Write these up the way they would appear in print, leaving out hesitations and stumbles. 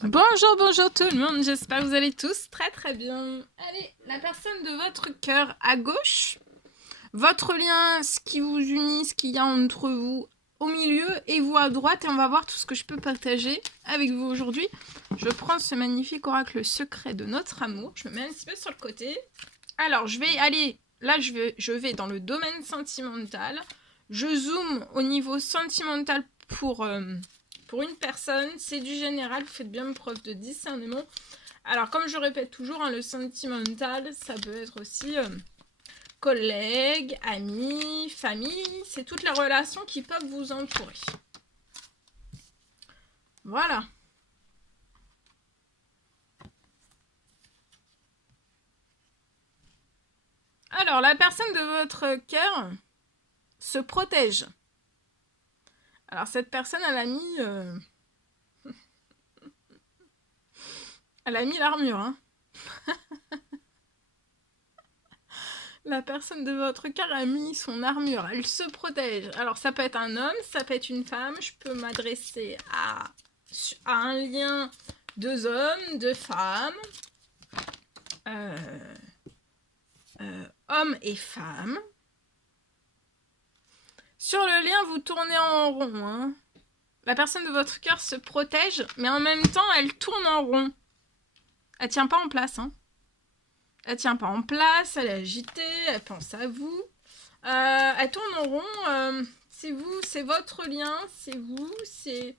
Bonjour, bonjour tout le monde, j'espère que vous allez tous très très bien. Allez, la personne de votre cœur à gauche, votre lien, ce qui vous unit, ce qu'il y a entre vous au milieu et vous à droite, et on va voir tout ce que je peux partager avec vous aujourd'hui. Je prends ce magnifique oracle secret de notre amour, je me mets un petit peu sur le côté. Alors, je vais aller, là je vais dans le domaine sentimental, je zoome au niveau sentimental pour une personne, c'est du général, vous faites bien preuve de discernement. Alors, comme je répète toujours, hein, le sentimental, ça peut être aussi collègues, amis, famille, c'est toutes les relations qui peuvent vous entourer. Voilà. Alors, la personne de votre cœur se protège. Alors, cette personne, elle a mis l'armure, hein. La personne de votre cœur a mis son armure, elle se protège. Alors ça peut être un homme, ça peut être une femme, je peux m'adresser à un lien deux hommes, deux femmes, hommes et femmes. Sur le lien, vous tournez en rond, hein. La personne de votre cœur se protège, mais en même temps, elle tourne en rond. Elle tient pas en place, hein. Elle tient pas en place, elle est agitée, elle pense à vous. Elle tourne en rond, c'est vous, c'est votre lien, c'est vous, c'est...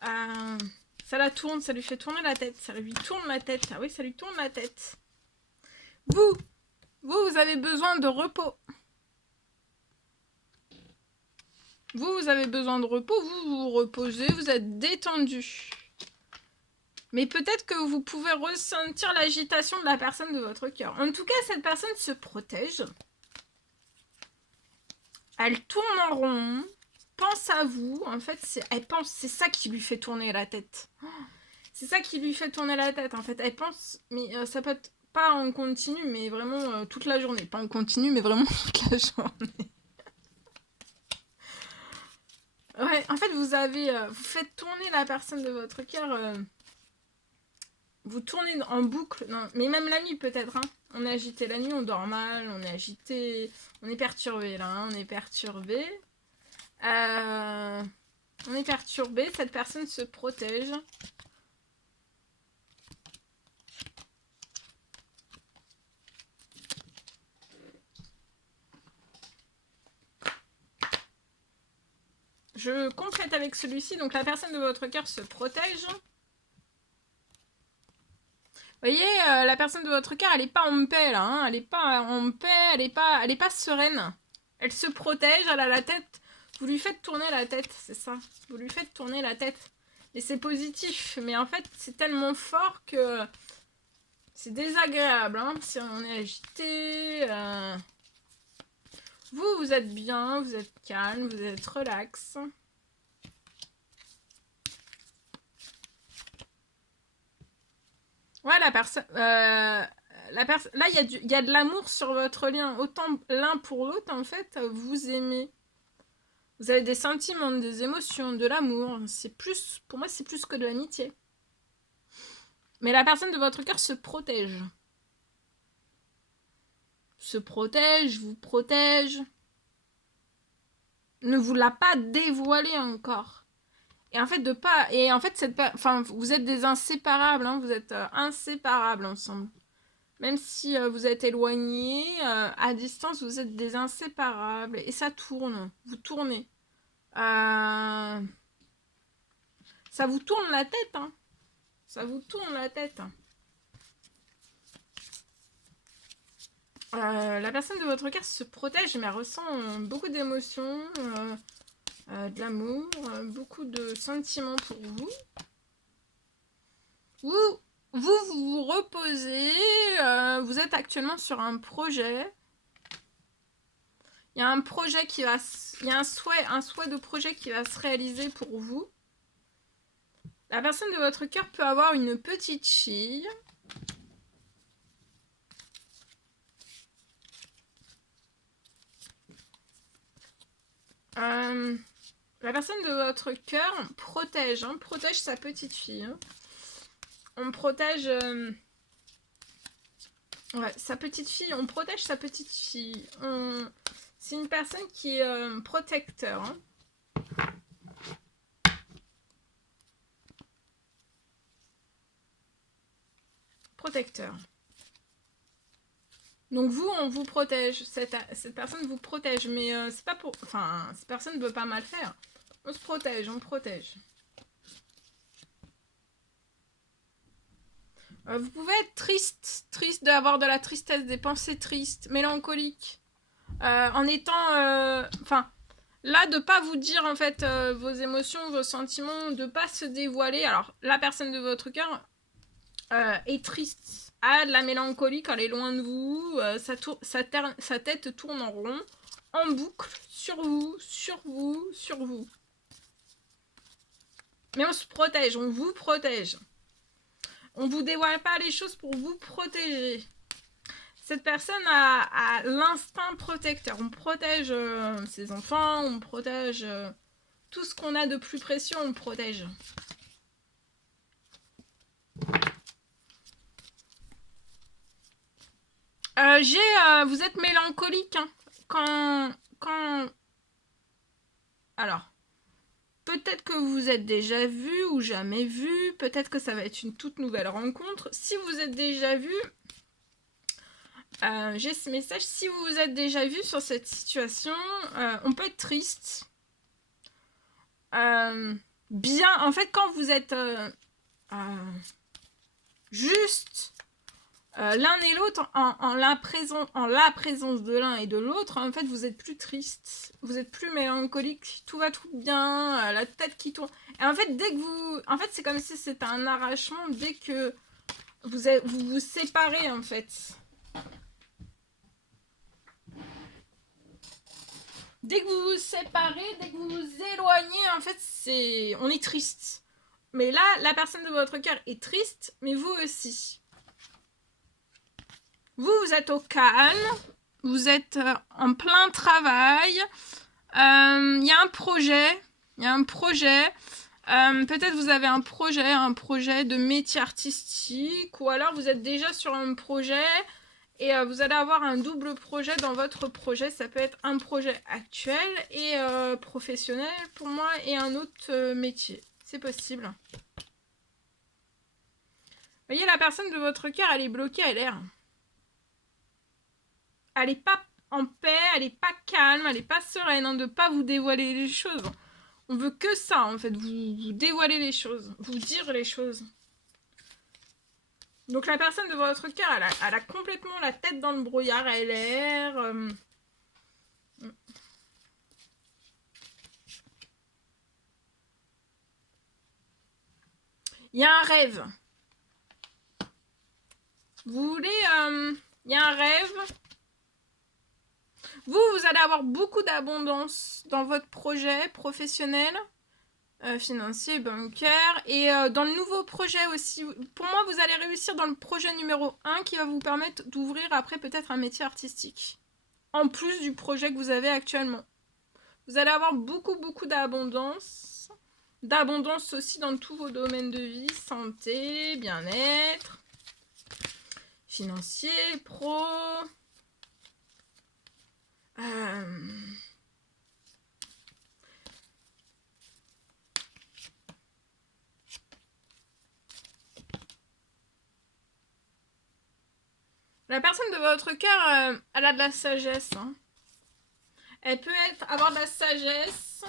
ça la tourne, ça lui fait tourner la tête, ça lui tourne la tête, ah oui, ça lui tourne la tête. Vous avez besoin de repos. Vous avez besoin de repos, vous vous reposez, vous êtes détendu. Mais peut-être que vous pouvez ressentir l'agitation de la personne de votre cœur. En tout cas, cette personne se protège. Elle tourne en rond, pense à vous. En fait, c'est ça qui lui fait tourner la tête. C'est ça qui lui fait tourner la tête. En fait, elle pense, mais ça peut être pas en continu, mais vraiment toute la journée. Pas en continu, mais vraiment toute la journée. Ouais, en fait, vous faites tourner la personne de votre cœur. Vous tournez en boucle, non, mais même la nuit peut-être. Hein. On est agité la nuit, on dort mal, on est agité, on est perturbé là, hein, on est perturbé. On est perturbé, cette personne se protège. Je complète avec celui-ci, donc la personne de votre cœur se protège. Vous voyez, la personne de votre cœur, elle n'est pas en paix là, hein. Elle n'est pas en paix, elle est pas sereine. Elle se protège, elle a la tête. Vous lui faites tourner la tête, c'est ça. Vous lui faites tourner la tête. Et c'est positif, mais en fait, c'est tellement fort que c'est désagréable. Hein. Si on est agité, vous êtes bien, vous êtes calme, vous êtes relax. Ouais, là, il y a de l'amour sur votre lien. Autant l'un pour l'autre, en fait, vous aimez. Vous avez des sentiments, des émotions, de l'amour. Pour moi, c'est plus que de l'amitié. Mais la personne de votre cœur se protège. Se protège, vous protège. Ne vous l'a pas dévoilé encore. Et en fait, vous êtes des inséparables. Hein, vous êtes inséparables ensemble. Même si vous êtes éloignés, à distance, vous êtes des inséparables. Et ça tourne. Vous tournez. Ça vous tourne la tête. Hein. Ça vous tourne la tête. La personne de votre cœur se protège, mais elle ressent beaucoup d'émotions, de l'amour, beaucoup de sentiments pour vous. Vous reposez. Vous êtes actuellement sur un projet. Il y a un projet qui va, il y a un souhait de projet qui va se réaliser pour vous. La personne de votre cœur peut avoir une petite fille. La personne de votre cœur protège sa petite fille. Hein. on protège... ouais, sa petite fille, on protège sa petite fille. C'est une personne qui est protecteur. Hein. Protecteur. Donc vous, on vous protège. Cette personne vous protège. Mais c'est pas pour... Enfin, cette personne ne veut pas mal faire. On se protège, on protège. Vous pouvez être triste. Triste d'avoir de la tristesse, des pensées tristes, mélancoliques. En étant... Enfin... Là, de pas vous dire, en fait, vos émotions, vos sentiments, de pas se dévoiler. Alors, la personne de votre cœur est triste, a de la mélancolie quand elle est loin de vous, sa tête tourne en rond, en boucle, sur vous, sur vous, sur vous. Mais on se protège, on vous protège. On vous dévoile pas les choses pour vous protéger. Cette personne a l'instinct protecteur. On protège ses enfants, on protège tout ce qu'on a de plus précieux, on le protège. Vous êtes mélancolique hein, quand... Alors, peut-être que vous êtes déjà vu ou jamais vu, peut-être que ça va être une toute nouvelle rencontre. Si vous êtes déjà vu... j'ai ce message, si vous vous êtes déjà vu sur cette situation, on peut être triste. Bien, en fait, quand vous êtes juste l'un et l'autre, en la présence de l'un et de l'autre, en fait, vous êtes plus triste, vous êtes plus mélancolique, tout va tout bien, la tête qui tourne. Et en fait, dès que vous... En fait, c'est comme si c'était un arrachement, dès que vous vous séparez, en fait. Dès que vous vous séparez, dès que vous vous éloignez, en fait, on est triste. Mais là, la personne de votre cœur est triste, mais vous aussi. Vous êtes au calme, vous êtes en plein travail. Il y a un projet, peut-être vous avez un projet de métier artistique, ou alors vous êtes déjà sur un projet... Et vous allez avoir un double projet dans votre projet. Ça peut être un projet actuel et professionnel pour moi et un autre métier. C'est possible. Vous voyez, la personne de votre cœur, elle est bloquée à l'air. Elle n'est pas en paix, elle n'est pas calme, elle n'est pas sereine, de ne pas vous dévoiler les choses. On veut que ça, en fait, vous dévoiler les choses, vous dire les choses. Donc la personne de votre cœur, elle a complètement la tête dans le brouillard, elle erre. Il y a un rêve. Vous voulez... il y a un rêve. Vous allez avoir beaucoup d'abondance dans votre projet professionnel, financier, bancaire. Et dans le nouveau projet aussi. Pour moi, vous allez réussir dans le projet numéro 1 qui va vous permettre d'ouvrir après peut-être un métier artistique. En plus du projet que vous avez actuellement. Vous allez avoir beaucoup d'abondance. D'abondance aussi dans tous vos domaines de vie. Santé, bien-être, financier, pro... La personne de votre cœur, elle a de la sagesse. Hein. Elle peut avoir de la sagesse.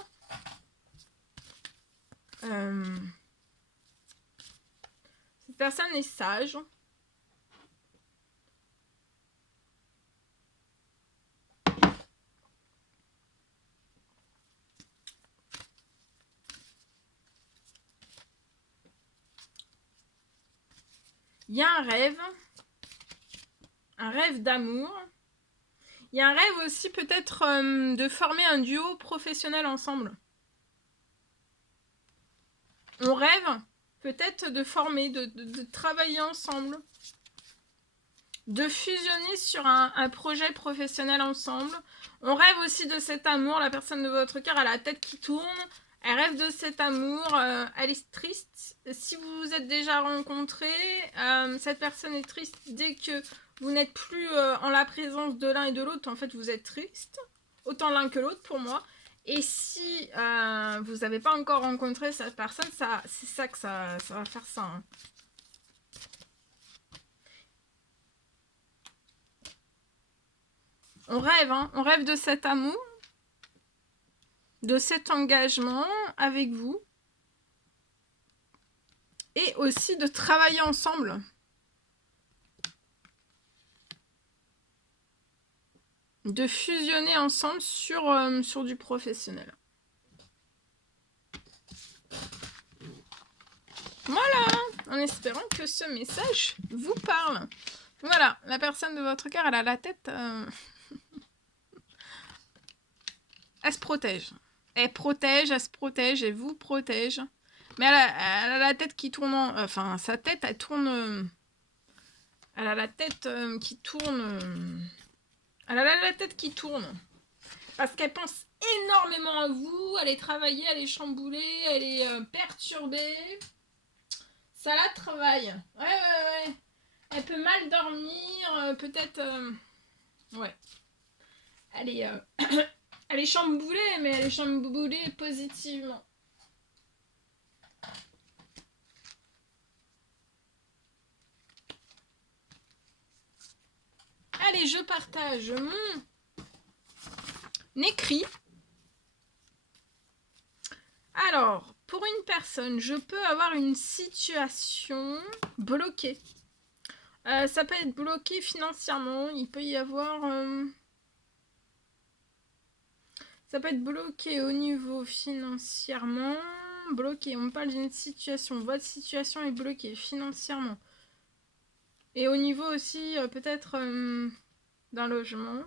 Cette personne est sage. Il y a un rêve d'amour. Il y a un rêve aussi peut-être de former un duo professionnel ensemble. On rêve peut-être de former, de travailler ensemble, de fusionner sur un projet professionnel ensemble. On rêve aussi de cet amour, la personne de votre cœur a la tête qui tourne, Elle rêve de cet amour, elle est triste. Si vous vous êtes déjà rencontrés, cette personne est triste dès que vous n'êtes plus en la présence de l'un et de l'autre. En fait, vous êtes triste, autant l'un que l'autre pour moi. Et si vous n'avez pas encore rencontré cette personne, c'est ça que ça va faire ça. Hein. On rêve, hein, on rêve de cet amour, de cet engagement avec vous. Et aussi de travailler ensemble. De fusionner ensemble sur du professionnel. Voilà, en espérant que ce message vous parle. Voilà, la personne de votre cœur, elle a la tête... Elle se protège. Elle protège, elle se protège, elle vous protège. Mais elle a la tête qui tourne... Enfin, sa tête, elle tourne... Elle a la tête qui tourne... Elle a la tête qui tourne. Parce qu'elle pense énormément à vous. Elle est travaillée, elle est chamboulée, elle est perturbée. Ça la travaille. Ouais. Elle peut mal dormir. Peut-être... ouais. Elle est... elle est chamboulée, mais elle est chamboulée positivement. Allez, je partage mon écrit. Alors, pour une personne, je peux avoir une situation bloquée. Ça peut être bloqué financièrement. Il peut y avoir... ça peut être bloqué au niveau financièrement. Bloqué, on parle d'une situation. Votre situation est bloquée financièrement. Et au niveau aussi, peut-être d'un logement.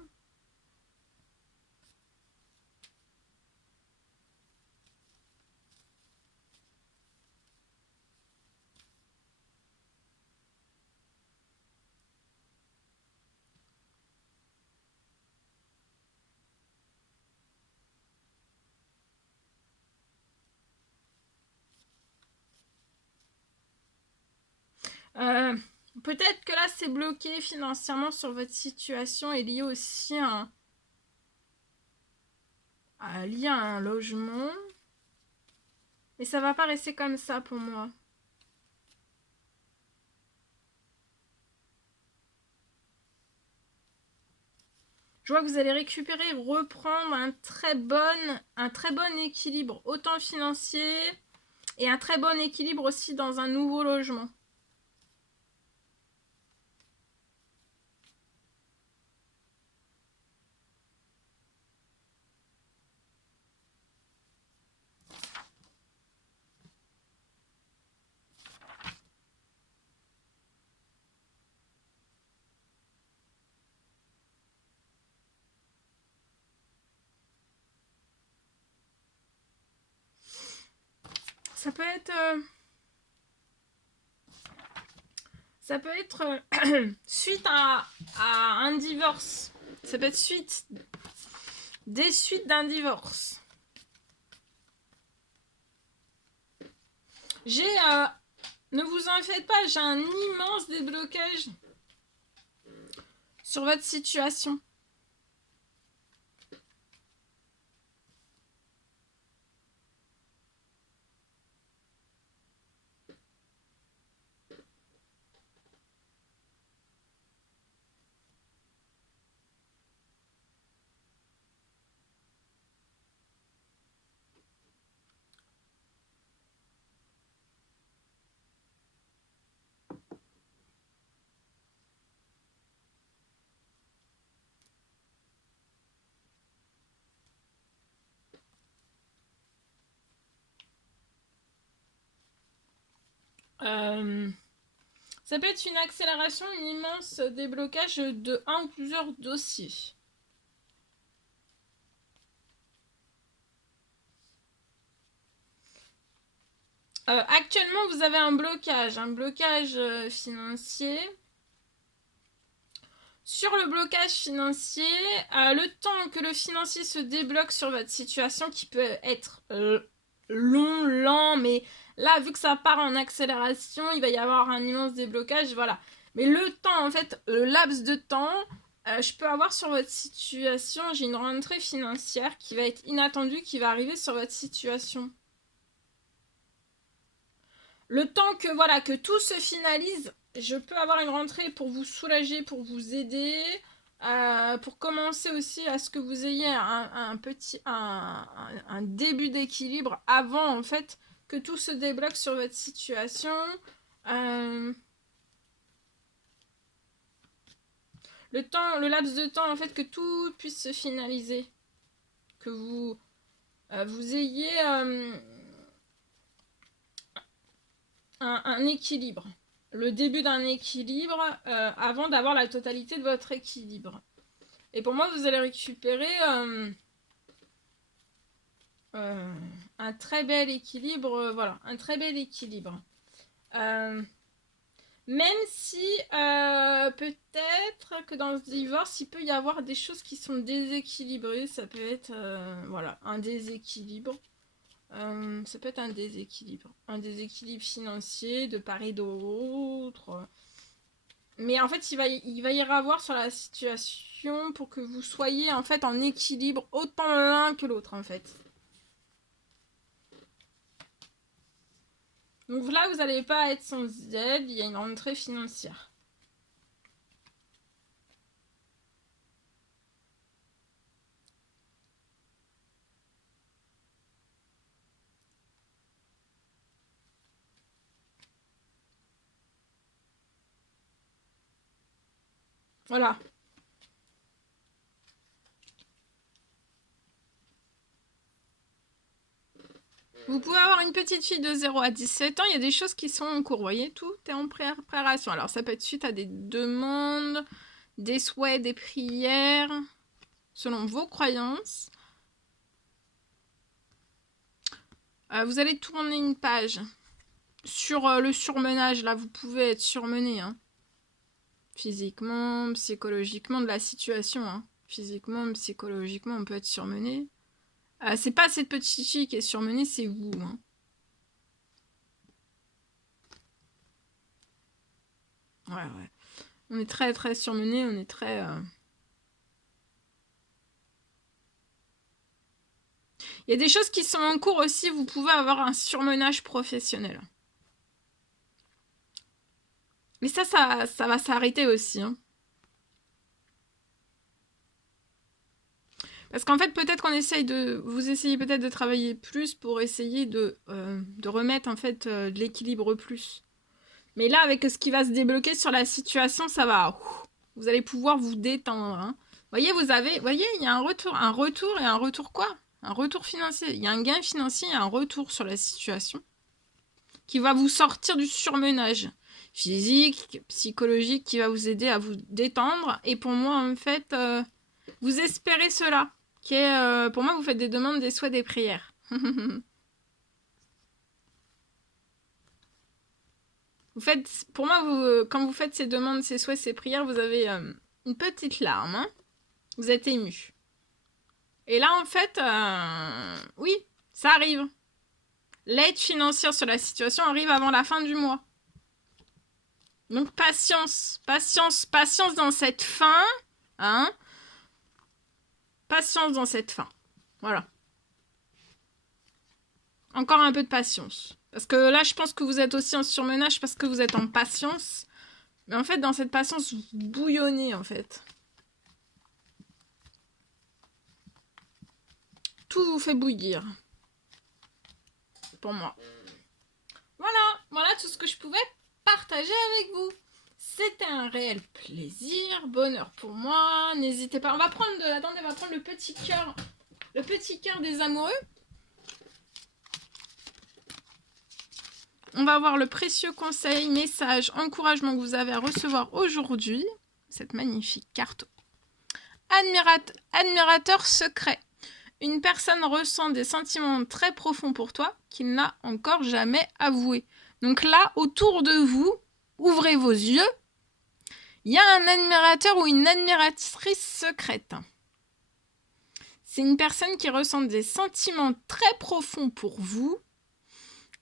Peut-être que là, c'est bloqué financièrement sur votre situation et lié aussi lié à un logement. Mais ça va pas rester comme ça pour moi. Je vois que vous allez récupérer, reprendre un très bon équilibre, autant financier et un très bon équilibre aussi dans un nouveau logement. Ça peut être... suite à un divorce. Ça peut être des suites d'un divorce. Ne vous en faites pas, j'ai un immense déblocage sur votre situation. Ça peut être une accélération, une immense déblocage de un ou plusieurs dossiers. Actuellement, vous avez un blocage financier. Sur le blocage financier, le temps que le financier se débloque sur votre situation, qui peut être long, lent, mais là, vu que ça part en accélération, il va y avoir un immense déblocage, voilà. Mais le temps, en fait, le laps de temps, je peux avoir sur votre situation, j'ai une rentrée financière qui va être inattendue, qui va arriver sur votre situation. Le temps que, voilà, que tout se finalise, je peux avoir une rentrée pour vous soulager, pour vous aider, pour commencer aussi à ce que vous ayez un début d'équilibre avant, en fait, que tout se débloque sur votre situation. Le laps de temps, en fait, que tout puisse se finaliser. Que vous ayez un équilibre. Le début d'un équilibre avant d'avoir la totalité de votre équilibre. Et pour moi, vous allez récupérer un très bel équilibre. Voilà, un très bel équilibre. Même si peut-être que dans ce divorce, il peut y avoir des choses qui sont déséquilibrées. Ça peut être voilà, un déséquilibre. Ça peut être un déséquilibre financier de part et d'autre. Mais en fait, il va y avoir sur la situation pour que vous soyez en fait en équilibre autant l'un que l'autre en fait. Donc là, vous n'allez pas être sans aide, il y a une rentrée financière. Voilà. Vous pouvez avoir une petite fille de 0 à 17 ans, il y a des choses qui sont en cours, vous voyez, tout est en préparation. Alors ça peut être suite à des demandes, des souhaits, des prières, selon vos croyances. Vous allez tourner une page sur le surmenage, là vous pouvez être surmené, hein. Physiquement, psychologiquement, de la situation, hein. Physiquement, psychologiquement, on peut être surmené. C'est pas cette petite fille qui est surmenée, c'est vous, hein. Ouais. On est très très surmené, on est très... Il y a des choses qui sont en cours aussi, vous pouvez avoir un surmenage professionnel. Mais ça va s'arrêter aussi, hein. Parce qu'en fait, peut-être qu'on essaye vous essayez peut-être de travailler plus pour essayer de remettre en fait de l'équilibre plus. Mais là, avec ce qui va se débloquer sur la situation, ça va. Vous allez pouvoir vous détendre, hein. Voyez, il y a un retour et un retour quoi? Un retour financier. Il y a un gain financier et un retour sur la situation qui va vous sortir du surmenage physique, psychologique, qui va vous aider à vous détendre. Et pour moi, en fait, vous espérez cela. Qui est, pour moi, vous faites des demandes, des souhaits, des prières. Vous faites, pour moi, quand vous faites ces demandes, ces souhaits, ces prières, vous avez une petite larme, hein. Vous êtes ému. Et là, en fait, oui, ça arrive. L'aide financière sur la situation arrive avant la fin du mois. Donc, patience dans cette fin, hein. Patience dans cette fin. Voilà. Encore un peu de patience. Parce que là, je pense que vous êtes aussi en surmenage parce que vous êtes en patience. Mais en fait, dans cette patience, vous bouillonnez, en fait. Tout vous fait bouillir. Pour moi. Voilà tout ce que je pouvais partager avec vous. C'était un réel plaisir, bonheur pour moi. N'hésitez pas. On va prendre le petit cœur. Le petit cœur des amoureux. On va voir le précieux conseil, message, encouragement que vous avez à recevoir aujourd'hui. Cette magnifique carte. Admirateur secret. Une personne ressent des sentiments très profonds pour toi qu'il n'a encore jamais avoués. Donc là, autour de vous, ouvrez vos yeux. Il y a un admirateur ou une admiratrice secrète. C'est une personne qui ressent des sentiments très profonds pour vous.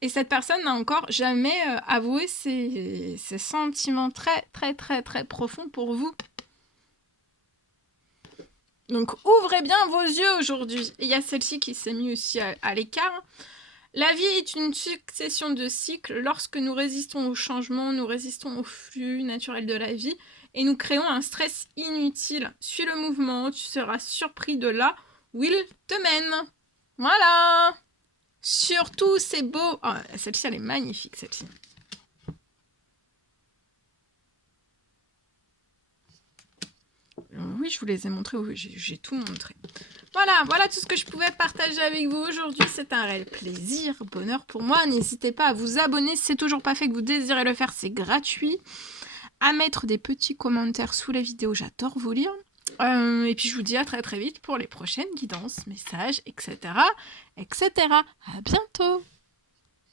Et cette personne n'a encore jamais avoué ses sentiments très, très, très, très profonds pour vous. Donc, ouvrez bien vos yeux aujourd'hui. Et il y a celle-ci qui s'est mise aussi à l'écart. La vie est une succession de cycles. Lorsque nous résistons au changement, nous résistons au flux naturel de la vie et nous créons un stress inutile. Suis le mouvement, tu seras surpris de là où il te mène. Voilà. Surtout, c'est beau. Oh, celle-ci, elle est magnifique, celle-ci. Oui, je vous les ai montrés. Oui, j'ai tout montré. Voilà tout ce que je pouvais partager avec vous aujourd'hui. C'est un réel plaisir, bonheur pour moi. N'hésitez pas à vous abonner si c'est toujours pas fait, que vous désirez le faire, c'est gratuit. À mettre des petits commentaires sous les vidéos, j'adore vous lire. Et puis je vous dis à très très vite pour les prochaines guidances, messages, etc. etc. À bientôt.